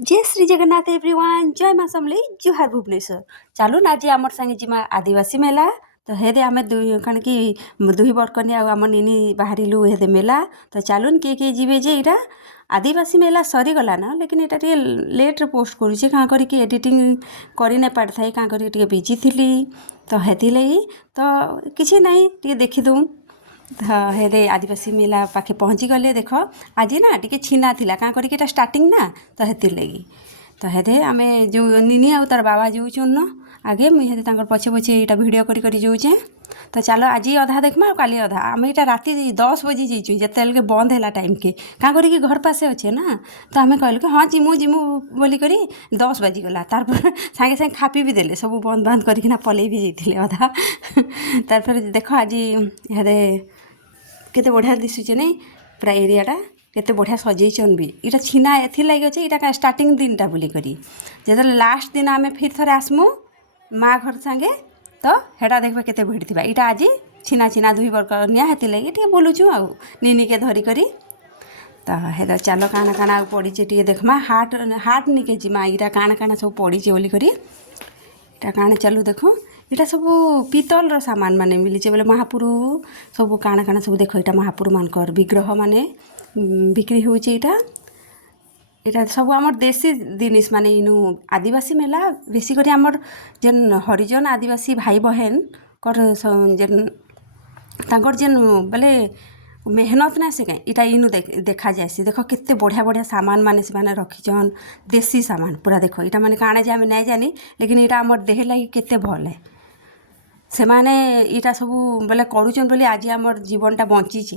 जय श्री जगन्नाथ एवरीवन जय माँ समलेई जुहार भुवनेश्वर चलून आज आमर संगे जिमा आदिवासी मेला तो हेदे आम कण कि दुही बड़कनी आम निनी बाहरिलु हेदे मेला तो चलून किए जीवे जे इटा आदिवासी मेला सरीगला ना लेकिन इटा टे लेट्रे पोस्ट करुचे क्या करी एडिटिंग कर नहीं पारि थाए क्या करी बिजी थी तो हेथि लगी तो किसी नहीं टे देखीदूँ हाँ हेदे आदिवासी मेला पाखे पहुँची गले देख आज ना टी छीना थिला क्या करी स्टार्टिंग ना तो हेतिर लगी तो हेदे आम जो निनी आउ तार बाबा जाऊन न आगे मुझे पछे पछे यहाँ भिड कर जाऊे तो चलो आज अधा देखमा काली अधा आम यहाँ राति 10 बजे जाइचु जिते बंद है टाइम के क्या करी घर पासे अच्छे ना तो आम कहलु कि हाँ जिमु जिमु बोलिक 10 बाजिगला तार सागे सागे खापी भी देले सब बंद बंद करना पलि भी जाते अधा तार देख आज हेदे केते बढ़िया दिशुचे नहीं पूरा एरियाटा केते बढ़िया सजैचन भी इटा छीना एथि लगे अच्छे इटा स्टार्टिंग दिनटा बोलिकरी जो लास्ट दिन आम फिर थे आसमु माँ घर सांगे तो हेटा देखा केते भिड़ थी इटा आज छीना छीना दुई बरकनिया हेति लगे टे बोलुचु आउ निनी के धरी करी तो हेदा चलो काना काना पड़ी टे देखमा हाट हाट निके जिमा इटा काना काना सब पड़ी बोलिकरी इटा काना चलू देखो इटा सब पितल सामान माने मिली बोले महापुरु सब काना काना सब देख इटा महापुरु मानकर विग्रह माने बिक्री होचे इटा सब आमर देसी जिनिस माने इनु आदिवासी मेला बेसी करी आमर जेन हरिजन आदिवासी भाई बहन कर जेन तांकर जेन बोले मेहनत ना से इटा इनु देखा जाए देख केते बढ़िया बढ़िया सामान माने से माने रखीचन देसी सामान पूरा देख इटा माने काणे जे आमे नहीं जानी लेकिन इटा आमर देह लगी केते भल है से माने इटा सब बोले करूचन बोली आज आमर जीवनटा बंचीचे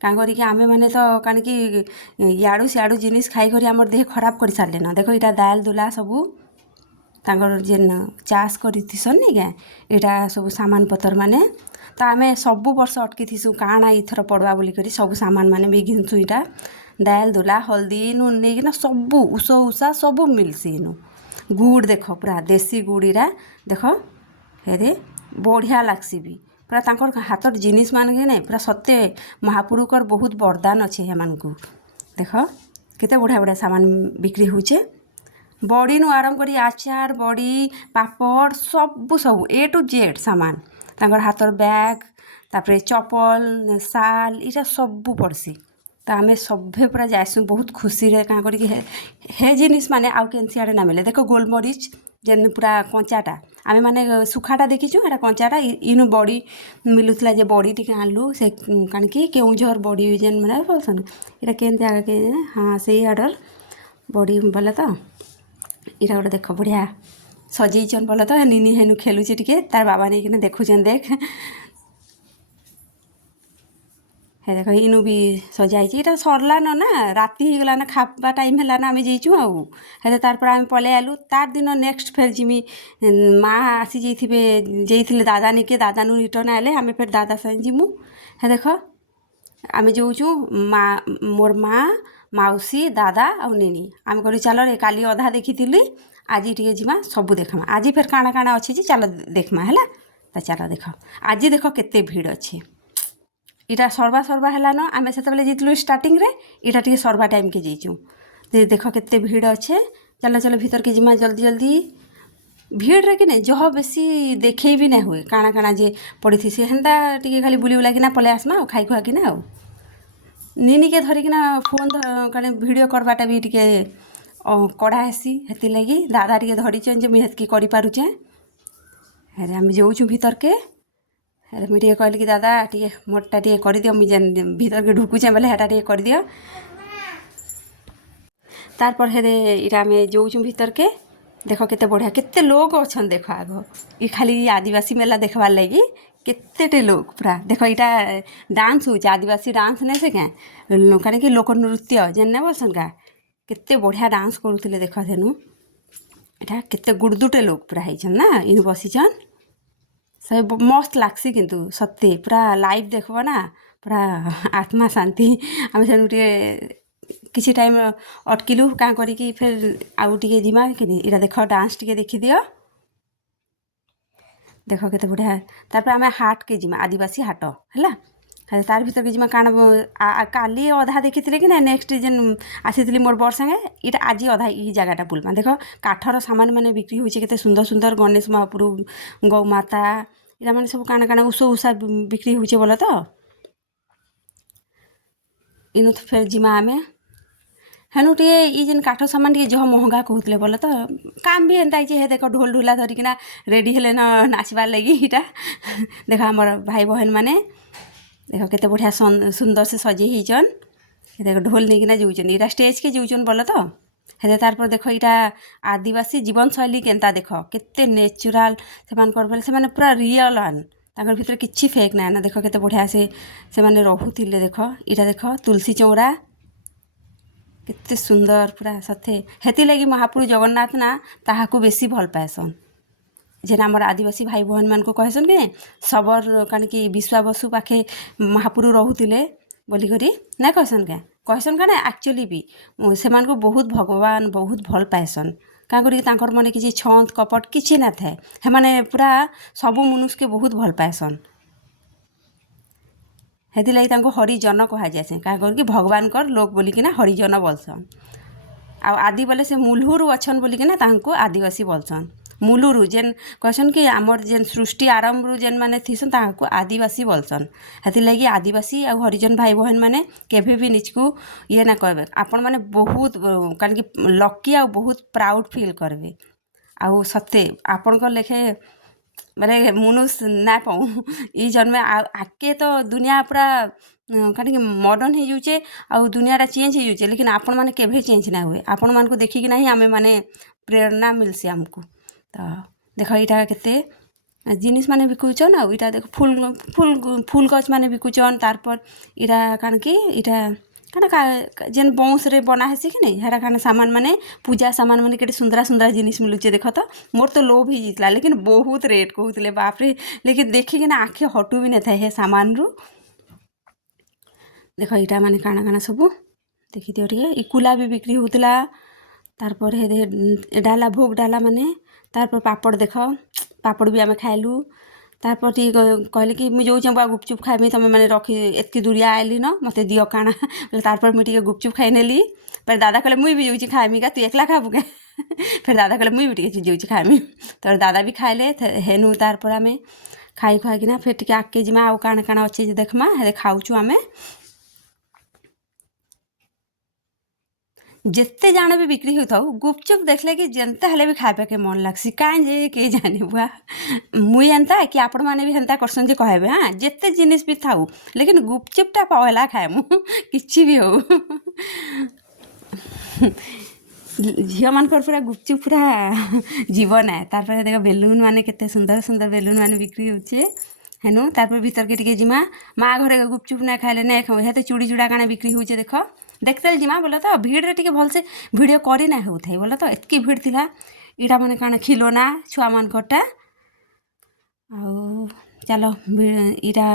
क्या करी आमे माने तो कण कि याड़ू सियाड़ू जिनिस खाई करी आमर देह खराब कर सारे न देख इटा दाल दुला सबू तांकर जेन चाष करसन नहीं क्या यहाँ सब सामान पतर माने तो आम सबु वर्ष अटकी थीसु काଣା इथर पड़वा बोलिकी सब सामान माने भी घिनसु इटा दाल दुला हल्दी नून नहीं सबू उष उषा सब मिलसी इनु गुड़ देख पूरा देसी गुड़ इरा देख हे बढ़िया लागसी भी पूरा तांकर हाथर जिनिस मान के नहीं पूरा सत्य महापुरुकर बहुत वरदान अच्छे को देख केते बढ़िया बढ़िया सामान बिक्री होचे बड़ी नु आरंभ करी आचार बड़ी पापड़ सब सब ए टू जेड सामान तांकर हाथर बैग तापर चपल साल इटा सब पड़सी तो आम सभे पूरा जाइसु बहुत खुशी रे क्या करी हे जिनिस माने आउ केन सियाड़े ना मिले देख गोलमरीच जेन पूरा कंचाटा आम माने सुखाटा देखीचु एटा कंचाटा इनु बड़ी मिलुला जे बड़ी टी आनलु से कण कि केउझर बड़ी जेन माने बोलसन इटा केन जगह के हाँ से आडर बड़ी बोले तो इटा गोटे देख बढ़िया सजैचन बोल तो निनी हेनु खेलुचे टिके तार बाबा नहीं देखुचन देख हे देख इनु भी सजाई इटा सरला न ना राति हो गला ना खावा टाइम है ना आम जाइचु आउ हे तार आम पलै आलु तार दिन नेक्स्ट फेर जिमी माँ आसी जाइए दादा निके दादा नु रिटर्न आए आम फिर दादा संग जिमु हे देख आम जाऊँ माँ मोर माँ मौसी दादा आउ निनी आम कहूँ चल रे काली अधा देखी आज टे जीमा सब देखमा आज फिर काଣା काଣା अच्छे जे चल देखमा है तो चल देख आज देख केते भीड़ अच्छे इटा सरवा सरवा है न आम से जाइलु स्टार्टिंग रे इटा टे सरवा टाइम के जाइचु देख केते भीड़ अच्छे चल चल भीतर के जिमा जल्दी जल्दी भीड़ रे कि नहीं जह बेसी देखे भी नहीं हुए काଣା काଣା जे पड़ी थी से हेन्ता टे खाली बुली बुला कि पलै आसमा खाई खुआ कि आउ निनी के धरिकिना फोन कने वीडियो करवाटा भी टे कड़ा हेसी हेती लगी दादा टे धरीचन जे मुझे हेतकी करि पारुचे अरे आम जाऊँ भीतर के अरे मुझे कहली कि दादा टे मोटा टे कर दियो मुझे भीतर के ढुकुचे बोले हेटा टे कर दियो तारपर हे इटा आम जाऊँ भीतर के देख केते बढ़िया केते लोग अच्छन देख आग ये खाली आदिवासी मेला देखबार लगी केते लोग पूरा देख इटा डांस हो आदिवासी डांस नहीं से क्या कहीं कि लोक नृत्य जेन ना बोलसन का केते बढ़िया डांस करुले देख सेनु इटा केते गुड़दुटे लोग पूरा होचन ना इन बसीचन से मस्त लागसी किंतु सत्य पूरा लाइव देखब ना पूरा आत्मा शांति आम से किसी टाइम अटकिलु क्या करी फिर आउ टे जिमा कि इटा देख डांस टे देखी दियो देख केते बढ़िया तापर आम हाट के जिमा आदिवासी हाट है तार भीतर के जिमा काण काली अधा देखी कि ना नेक्स्ट जेन आसी मोर बर संगे इटा आज अधा ई जगहटा बुलमा देख काठर सामान मैंने बिक्री होचे केते सुंदर सुंदर गणेश महाप्रभु गौमाता इटा मैंने सब काना काना उषो उषा बिक्री होचे बोला तो इनु तो फिर जिमा आमे हेनु टे ई जेन काठ सामान टे जह महंगा कहते बोले तो काम भी एंता हे देख ढोल ढुला धरिकिना रेडी हेले न नाचबार लगी इटा देख आमर भाई बहन माने देख केते बढ़िया सुंदर से सजे हिचन देख ढोल नहीं जाऊन इटा स्टेज के जाऊन बोल तो हेदे तारपर देख इटा आदिवासी जीवन शैली केनता देख केते नेचुराल से पूरा रियल आन ताकर भीतर किछि फेक ना ना देख केते बढ़िया से माने रहुथिले देख इटा देख तुलसी चौरा केते सुंदर पूरा सथे हेती लगी महाप्रभु जगन्नाथ ना ताहाकू बेसी भल पाएसन जेना आमर आदिवासी भाई बहन मान को कहसन कि सबर कण कि विश्वाबसु पाखे महाप्रभु रहुथिले बोली करी ना कहसन क्या एक्चुअली भी से को बहुत भगवान बहुत भल पाएसन क्या करी मन किसी छंद कपट किसी ना थाए हे माने पूरा सबू मनुष्य के बहुत भल पाएसन हेती लगी हरिजन कह जाए क्या कि भगवान कर लोक बोलिकिना हरिजन बोलसन आदि बोले से मूलहुरु अच्छन बोलिकिना तांको आदिवासी बोलसन मूलुरु जेन कहसन कि आमर जेन सृष्टि आरंभ जेन माने थीसन तांको आदिवासी बोलसन हेती लगी आदिवासी और हरिजन भाई बहन माने केभे भी निजकू ये ना कहबे आपण माने बहुत कारण कि लकी आ बहुत प्राउड फील करबे आ सत्य आपण को लेखे माने मनुष्य ना पाऊँ ई जन्मे आके तो दुनिया पूरा कहीं मॉडर्न हो जाऊे आ दुनियाटा चेंज हो जाऊे लेकिन आपण मैंने केभे चेंज ना हुए आपण मान को देखिकी ना ही आमे माने प्रेरणा मिलसी आमको तो देख यहाँ केते जिनिस माने बिकुचन आ इटा देख फूल फूल फूल गछ माने बिकुचन तारपर इटा कान कि इटा काना जेन बाउंस रे बना हेसी कि नहीं हेरा काना सामान माने पूजा सामान माने केटे सुंदरा सुंदरा जिनिस मिलुचे देख तो मोर तो लोभ ही जितला लेकिन बहुत रेट कहते बाप रे लेकिन देखिकी ना आँखि हटू भी नहीं था हे सामान रु देख इटा माने काना काना सबू देखी दियो टे इकुला भी बिक्री होतला तारपर हे डाला भोग डाला माने तारपर पापड़ देख पापड़ भी आमे खाइलु तारपर टी कहले कि मुझे जो चंबा गुपचुप खाइबे तुम मैंने रखी एतकी दूरिया आइली न मते दियो काना तारपर मुझे गुपचुप खाई नेली फिर दादा कहले मुई भी जाऊँ खाइमी का तू एकला खाबू के फिर दादा कहले मुई भी टे जाऊँ खाइमी तो दादा भी खाइले हेनु तारपर आमे खाई खुआकिना फिर टी आगे जिमा आउ काण काण अच्छे जे देखमा हे खाऊचु आमे जिते जाने भी बिक्री होता गुपचुप देखले कि जनता हेले भी खाए के मन लगसी कहीं जे के जाने बुआ मुई एंता कि आपण माने भी हेंता करसन जे कहबे हाँ जिते जिनिस भी थाऊ लेकिन गुपचुपटा पहला खाए मु किछि भी हो झील मान पूरा गुपचुप पूरा जीवन है तारपर देख बेलुन माने केते सुंदर सुंदर बेलुन माने बिक्री होचे हेनु तारपर भीतर के टिके जिमा माँ घरे गुपचुप ना खाइले नहीं खाऊ हेते चूड़ी चूड़ा काना बिक्री होचे देख देखते जिमा बोले तो भीड़ रे टिके भलसे वीडियो करी ना होथाई बोले तो एतकी भीड़ थिला इटा माने काना खिलौना छुआ मान कटा आ चलो इटा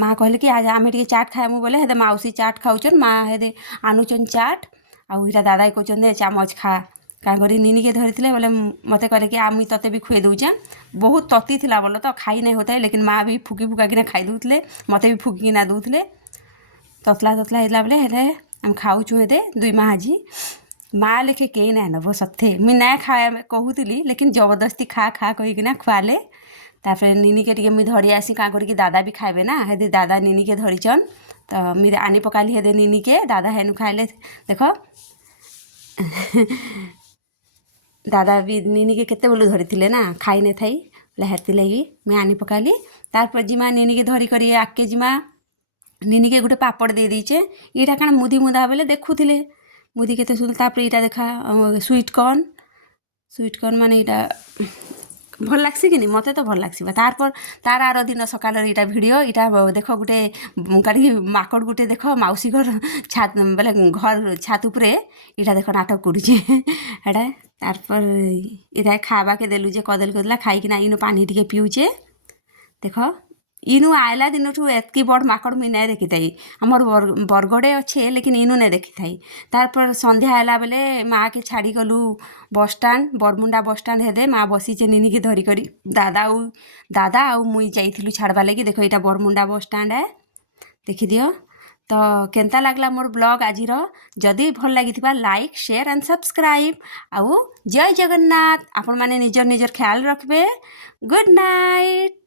माँ कहले कि आज आमे टिके चाट खाएमु बोले हेदे माउसी चाट खाउचन माँ हेदे आनुचन चाट आ इटा दादा कहचन चामच खा क्या करी नीनी के धरी बोले मते कहले कि मुई तते भी खुए दौचे बहुत तती थिला बोले तो खाई नहीं होता है लेकिन माँ भी फुकी फुका किना खाई दौले मते भी फुकी किना दौले ततला ततला हेला बोले हेले हम खाऊचु हेदे दुई माँ आजी माँ लेखे कई ना नब सत्थे मुई ना खाए कहूली लेकिन जबरदस्ती खा खा कहीकिना खुआले तापर नीनी के टिके मुई धरी आसी क्या करी दादा भी खाइबे ना हेदे दादा नीनी के धरीचन तो मुई आनी पकाली हेदे नीनी के दादा हेनु खाइले देख दादा भी नीनी के केते बोलू धरी थिले ना खाई नहीं थाई हेती लगी मैं आनी पकाली तारपर जिमा नीनी के धरी करी आके जिमा नीनी के गोटे पापड़ दे दीचे यहाँ क्या मुदी मुदा बेले देखुले मुदी केते सुंदर तापर यहाँ देखा स्वीट कॉर्न माने यहाँ भल लागसी कि नहीं मते तो भल लागसी तारपर तार आर दिन सकाल यहाँ भिडियो यहाँ देख गोटे कहीं माकड़ गोटे देख माउसी घर छात बोले घर छात उपरे यहाँ देख नाटक करुचे हेटा तारपर यहाँ खावा के देलु जे कदल कदला खाईकिना इनो पानी टिके पिउचे देख इनु आयला दिन एतकी बड़ माकड़ मुई नहीं देखी थाई आमर बरगड़े अच्छे लेकिन इनु नहीं देखी थाई तारपर संध्या आयला बेले माँ के छाड़ी गलु बस स्टाण्ड बरमुंडा बस स्टाण्ड हेदे माँ बसीचे नीनी के धरी करी दादा आउ मुई जाइथिलु छाड़वा लगी देखो यहाँ बरमुंडा बस स्टाण्ड है ଦେଖିଦିଅ। ତ କେନ୍ତା ଲାଗଲା ମୋर ବ୍ଲଗ୍ ଆଜିର? ଯଦି ଭଲ ଲାଗିଥିବା ଲାଇକ୍ ସେୟାର ଆଣ୍ଡ ସବସ୍କ୍ରାଇବ୍। ଆଉ ଜୟ ଜଗନ୍ନାଥ। ଆପଣମାନେ ନିଜର ଖ୍ୟାଲ ରଖିବେ। Good night.